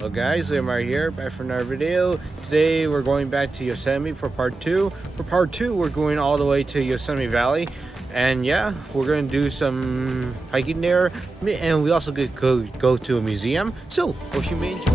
Hello guys, I'm right here, back for another video. Today we're going back to Yosemite for part 2. For part 2, we're going all the way to Yosemite Valley. And yeah, we're going to do some hiking there. And we also could go to a museum. So, hope you may enjoy.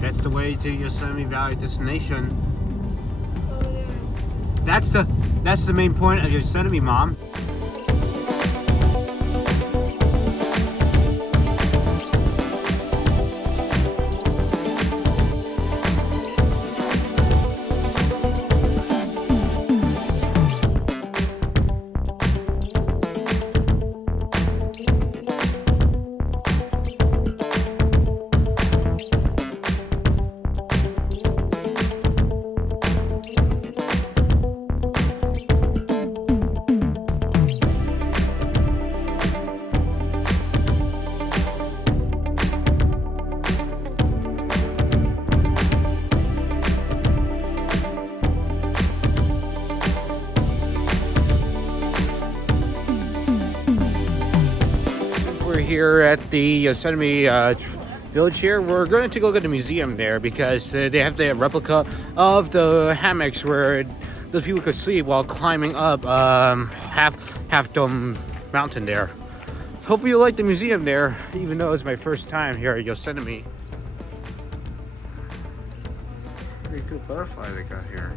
That's the way to Yosemite Valley destination. That's the main point of Yosemite, Mom. We're here at the Yosemite village here. We're going to take a look at the museum there because they have the replica of the hammocks where the people could sleep while climbing up Half Dome Mountain there. Hopefully you like the museum there, even though it's my first time here at Yosemite. Pretty cool butterfly they got here.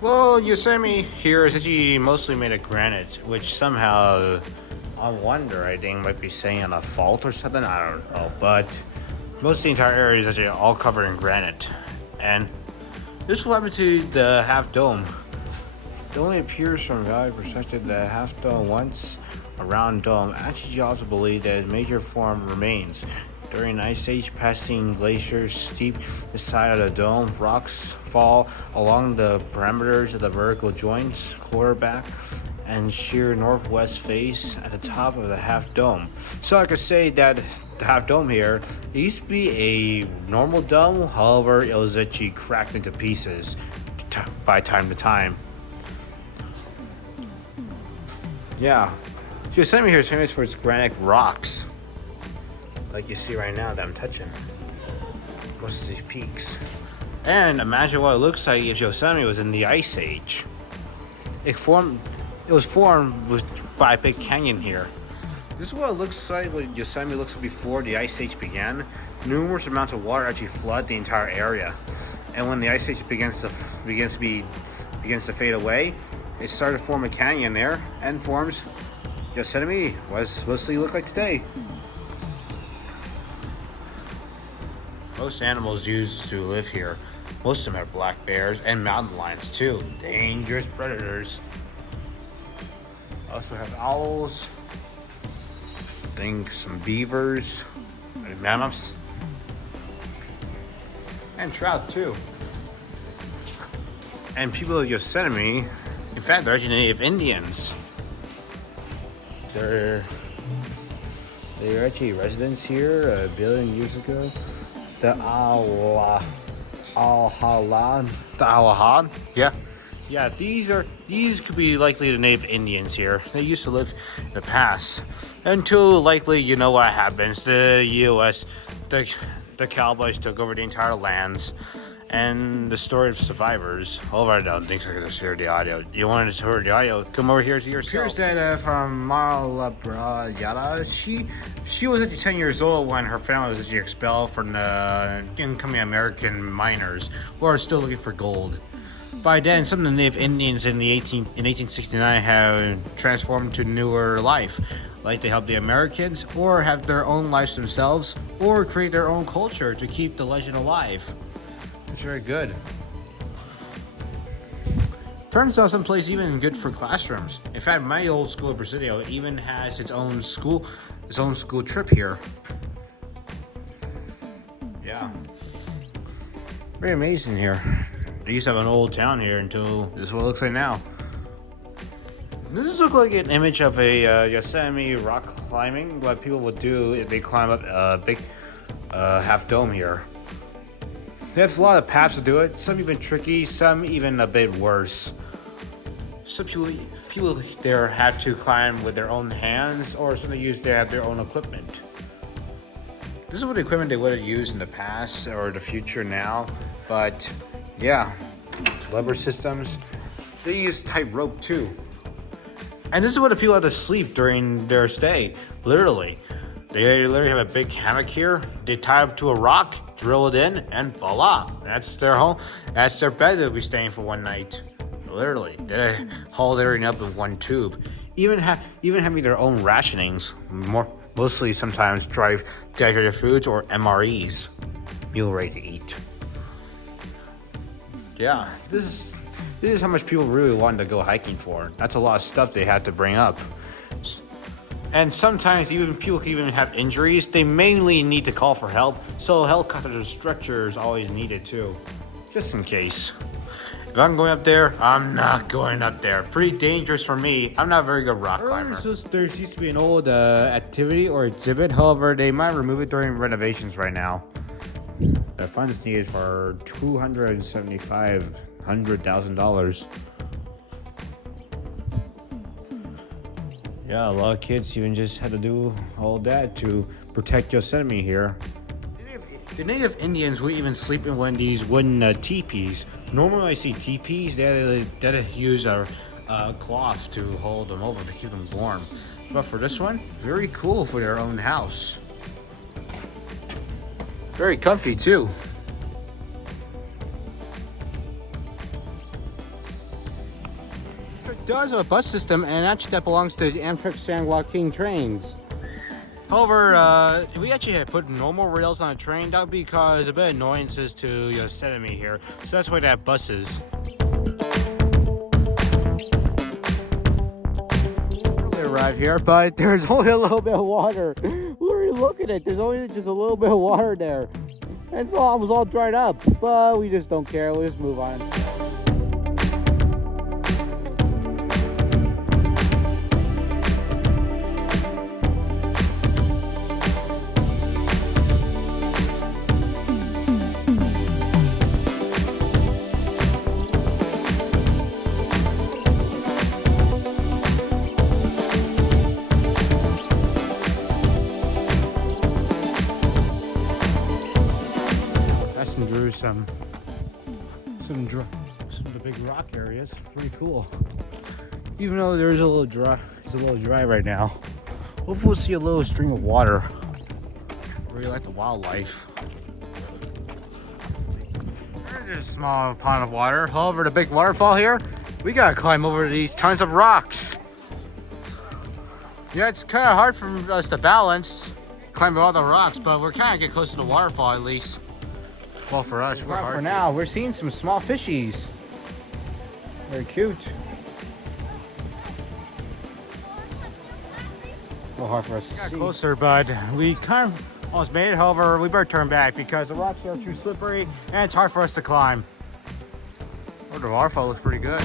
Well, Yosemite here is actually mostly made of granite, which somehow, I wonder, I think might be saying on a fault or something, I don't know. But most of the entire area is actually all covered in granite. And this will happen to the Half Dome. It only appears from valley perspective that Half Dome, once a round dome, actually also believe that its major form remains. During an ice age, passing glaciers steep the side of the dome, rocks fall along the perimeters of the vertical joints, quarterback, and sheer northwest face at the top of the Half Dome. So I could say that the Half Dome here, it used to be a normal dome, however, it was actually cracked into pieces by time to time. Yeah, Yosemite here is famous for its granite rocks, like you see right now that I'm touching most of these peaks. And imagine what it looks like if Yosemite was in the Ice Age. It was formed by a big canyon here. This is what it looks like when Yosemite looks like before the Ice Age began. Numerous amounts of water actually flood the entire area. And when the Ice Age begins to fade away, it started to form a canyon there and forms Yosemite, what does mostly look like today. Most animals used to live here. Most of them are black bears and mountain lions too. Dangerous predators. Also have owls. I think some beavers and mammoths. And trout too. And people of Yosemite, in fact, they're actually native Indians. They're actually residents here a billion years ago. The Alahan. Yeah. These could be likely the native Indians here. They used to live in the past until likely you know what happens. The U.S. the Cowboys took over the entire lands. And the story of survivors. All right, I don't think I can hear the audio. You wanted to hear the audio? Come over here to yourself. Here's that from Malabrayada. She was actually 10 years old when her family was actually expelled from the incoming American miners who are still looking for gold. By then, some of the native Indians in 1869 have transformed to newer life, like they help the Americans, or have their own lives themselves, or create their own culture to keep the legend alive. It's very good. Turns out some place even good for classrooms. In fact, my old school in Presidio even has its own school trip here. Yeah. Very amazing here. They used to have an old town here until this is what it looks like now. This looks like an image of a Yosemite rock climbing, what people would do if they climb up a big half dome here. There's a lot of paths to do it, some even tricky, some even a bit worse. Some people there have to climb with their own hands, or some they have their own equipment. This is what equipment they would have used in the past or the future now, but yeah, lever systems. They use tight rope too. And this is what the people have to sleep during their stay, literally. They literally have a big hammock here. They tie up to a rock, drill it in, and voila, that's their home. That's their bed they'll be staying for one night. Literally, they hauled everything up in one tube. Even having their own rationings, mostly sometimes dehydrated foods or MREs, meal ready to eat. Yeah, this is how much people really wanted to go hiking for. That's a lot of stuff they had to bring up. And sometimes people can even have injuries. They mainly need to call for help, so helicopter stretcher is always needed too, just in case. If I'm going up there, I'm not going up there. Pretty dangerous for me. I'm not a very good rock climber. There used to be an old activity or exhibit. However, they might remove it during renovations right now. The funds needed for $275,000. Yeah, a lot of kids even just had to do all that to protect Yosemite here. The native Indians would even sleep in one of these wooden teepees. Normally I see teepees, they use a cloth to hold them over to keep them warm. But for this one, very cool for their own house. Very comfy too. It does have a bus system, and actually that belongs to the Amtrak San Joaquin trains. However, if we actually had put normal rails on a train, that would be cause a bit of annoyances to Yosemite here. So that's why they have buses. We arrived here, but there's only a little bit of water. Look at it, there's only just a little bit of water there. And so it was all dried up, but we just don't care, we'll just move on. Through some of the big rock areas. Pretty cool. Even though there's a little dry, it's a little dry right now. Hopefully we'll see a little stream of water. I really like the wildlife. There's a small pond of water. However, the big waterfall here, we gotta climb over these tons of rocks. Yeah, it's kind of hard for us to balance, climbing all the rocks, but we're kind of getting close to the waterfall at least. Well, for us, for now, we're seeing some small fishies. Very cute. A little hard for us to see. Got closer, but we kind of almost made it. However, we better turn back because the rocks are too slippery and it's hard for us to climb. Oh, the waterfall looks pretty good.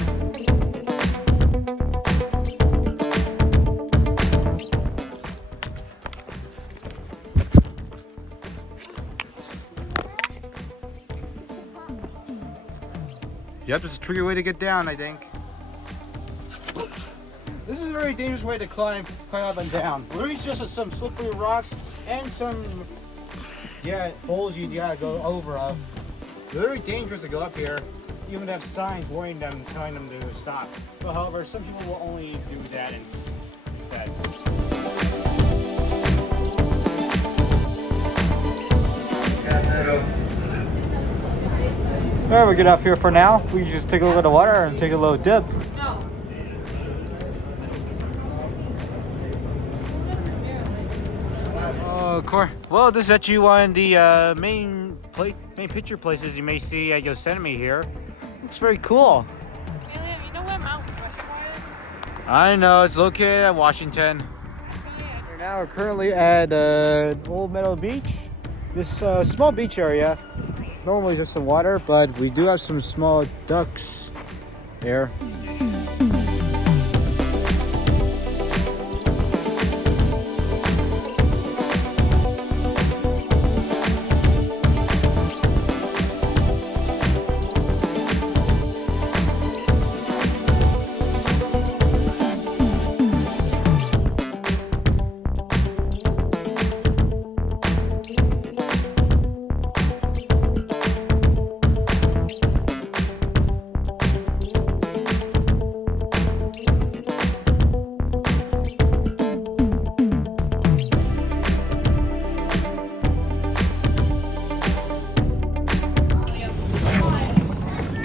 Yep, it's a tricky way to get down, I think. This is a very dangerous way to climb up and down. There's just some slippery rocks and some holes you gotta go over of. It's very dangerous to go up here. You even have signs warning them, telling them to stop. But however, some people will only do that instead. Alright, we're good off here for now. We can just take a look at the water and take a little dip. Oh, cool. Well, this is actually one of the main picture places you may see at Yosemite here. Looks very cool. William, you know where Mount Rushmore is? I know, it's located at Washington. Right now we're currently at Old Meadow Beach. This small beach area. Normally just some water, but we do have some small ducks here.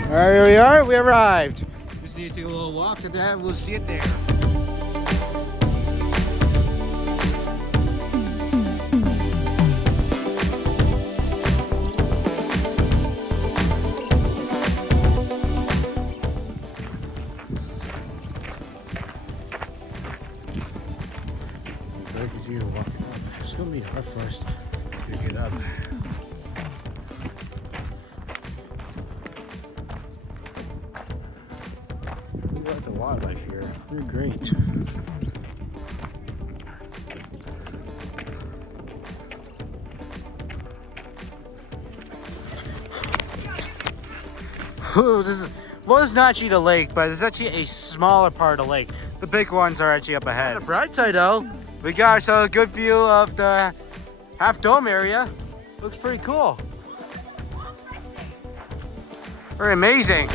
Alright, here we are. We arrived. Just need to take a little walk and then we'll see it there. It's gonna be hard for us to get up. We like the wildlife here. They're great. Ooh, this is well, it's not actually the lake, but it's actually a smaller part of the lake. The big ones are actually up ahead. On the bright side, though, we got ourselves a good view of the Half Dome area. Looks pretty cool. Very amazing.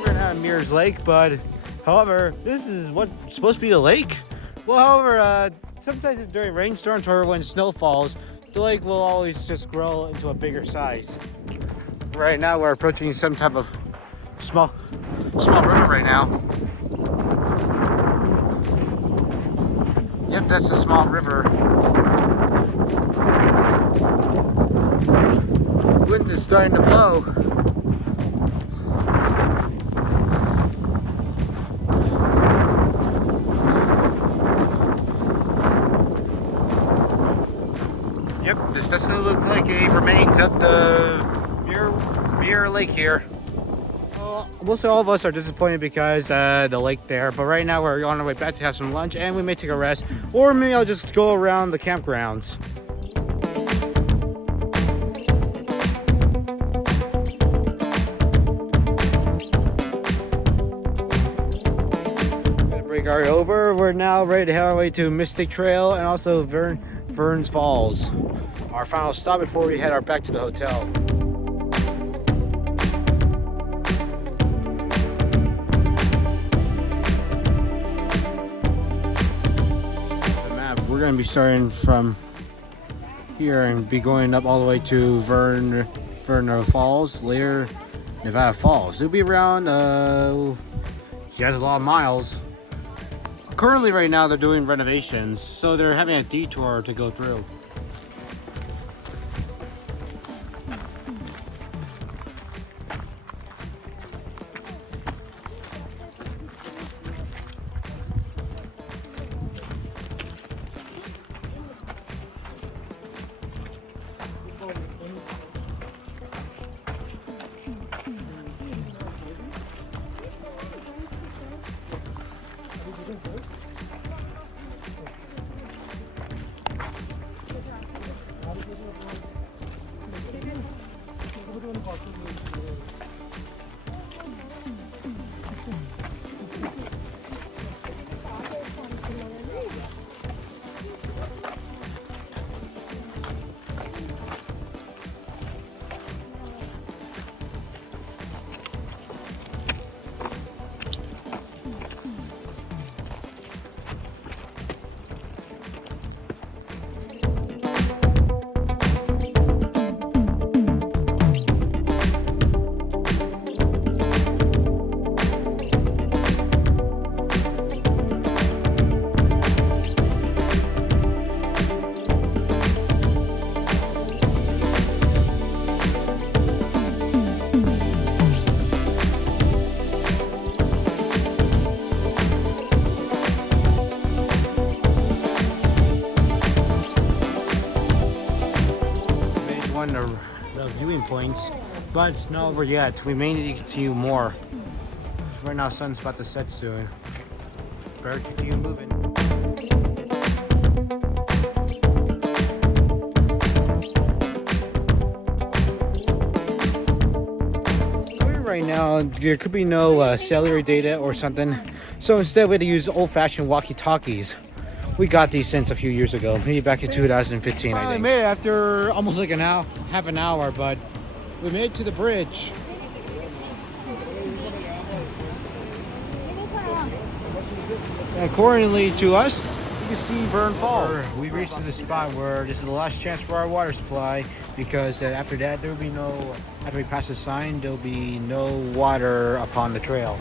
We're not in Mears Lake, but however, this is what's supposed to be a lake. Well, however, sometimes during rainstorms or when snow falls, the lake will always just grow into a bigger size. Right now, we're approaching some type of small river right now. Yep, that's a small river. Wind is starting to blow. Yep, this doesn't look like a remains of the Muir Lake here. Most all of us are disappointed because the lake there, but right now we're on our way back to have some lunch and we may take a rest, or maybe I'll just go around the campgrounds. Break our over. We're now ready to head our way to Mystic Trail and also Vern's Falls, our final stop before we head back to the hotel. We're going to be starting from here and be going up all the way to Vernal Falls, later Nevada Falls. It'll be around, she has a lot of miles. Currently right now they're doing renovations, so they're having a detour to go through. viewing points, but it's not over yet. We may need to continue more. Right now, sun's about to set soon. Better continue moving. Right now, there could be no cellular data or something, so instead we had to use old-fashioned walkie-talkies. We got these since a few years ago, maybe back in 2015, I think. We made it after almost like half an hour, but we made it to the bridge. And accordingly to us, you can see Vern Falls. We reached to the spot where this is the last chance for our water supply, because after that there will be no, after we pass the sign, there will be no water upon the trail.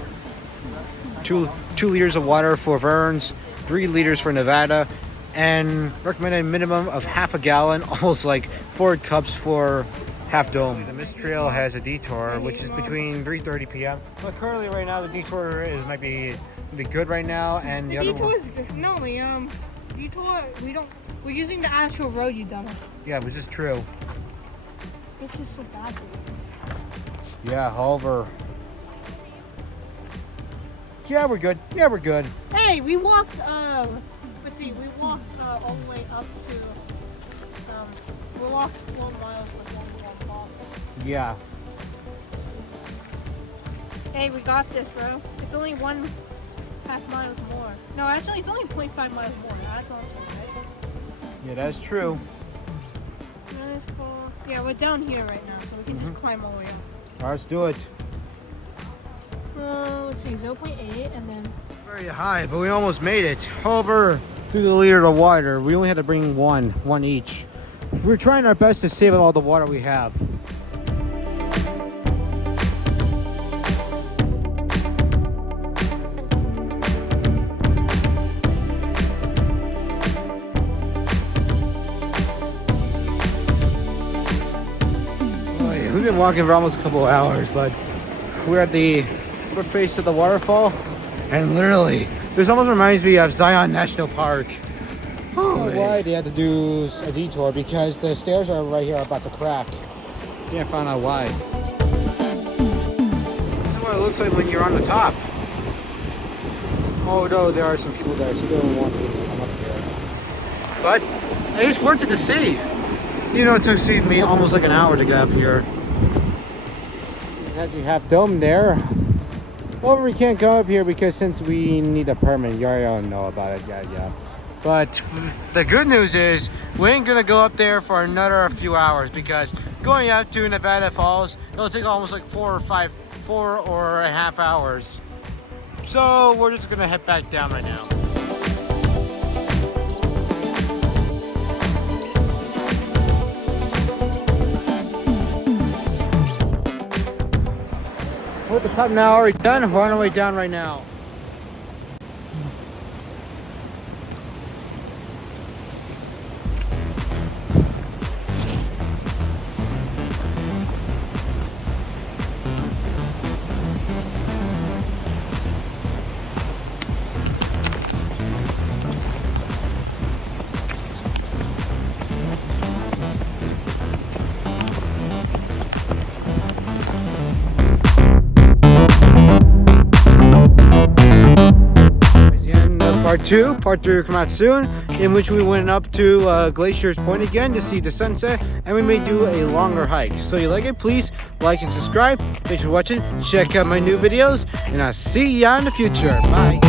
2 liters of water for Verns, 3 liters for Nevada, and recommended minimum of half a gallon, almost like 4 cups for Half Dome. The mist trail has a detour, which is between 3:30 p.m. But currently, right now, the detour might be good right now, and the other detour one. is good. No, detour. We're using the actual road, you dummy. Yeah, which is true. It's just so bad. Yeah, however. Yeah, we're good. Yeah, we're good. Hey, we walked. Let's see. We walked all the way up to. We walked 4 miles with one fall. Yeah. Hey, we got this, bro. It's only 1.5 miles more. No, actually, it's only 0.5 miles more. That's all it takes, right? Yeah, that's true. Yeah, we're down here right now, so we can just climb all the way up. All right, let's do it. Let's see, 0.8, and then. Very high, but we almost made it. However, through the liter of water, we only had to bring one each. We're trying our best to save all the water we have. We've been walking for almost a couple of hours, but we're at the face of the waterfall, and literally, this almost reminds me of Zion National Park. Why they had to do a detour, because the stairs are right here about to crack. Can't find out why. This is what it looks like when you're on the top. Although there are some people that still want to come up there. But it's worth it to see. You know, it took me almost like an hour to get up here. As you have Dome there. Well, we can't go up here because since we need a permit, you already don't know about it. Yeah. But the good news is we ain't gonna go up there for another few hours, because going up to Nevada Falls, it'll take almost like 4 or a half hours. So we're just gonna head back down right now. We're at the top now, already done. We're on our way down right now. Part 3 will come out soon, in which we went up to Glacier's Point again to see the sunset, and we may do a longer hike. So you like it, please like and subscribe. Thanks for watching. Check out my new videos, and I'll see ya in the future. Bye.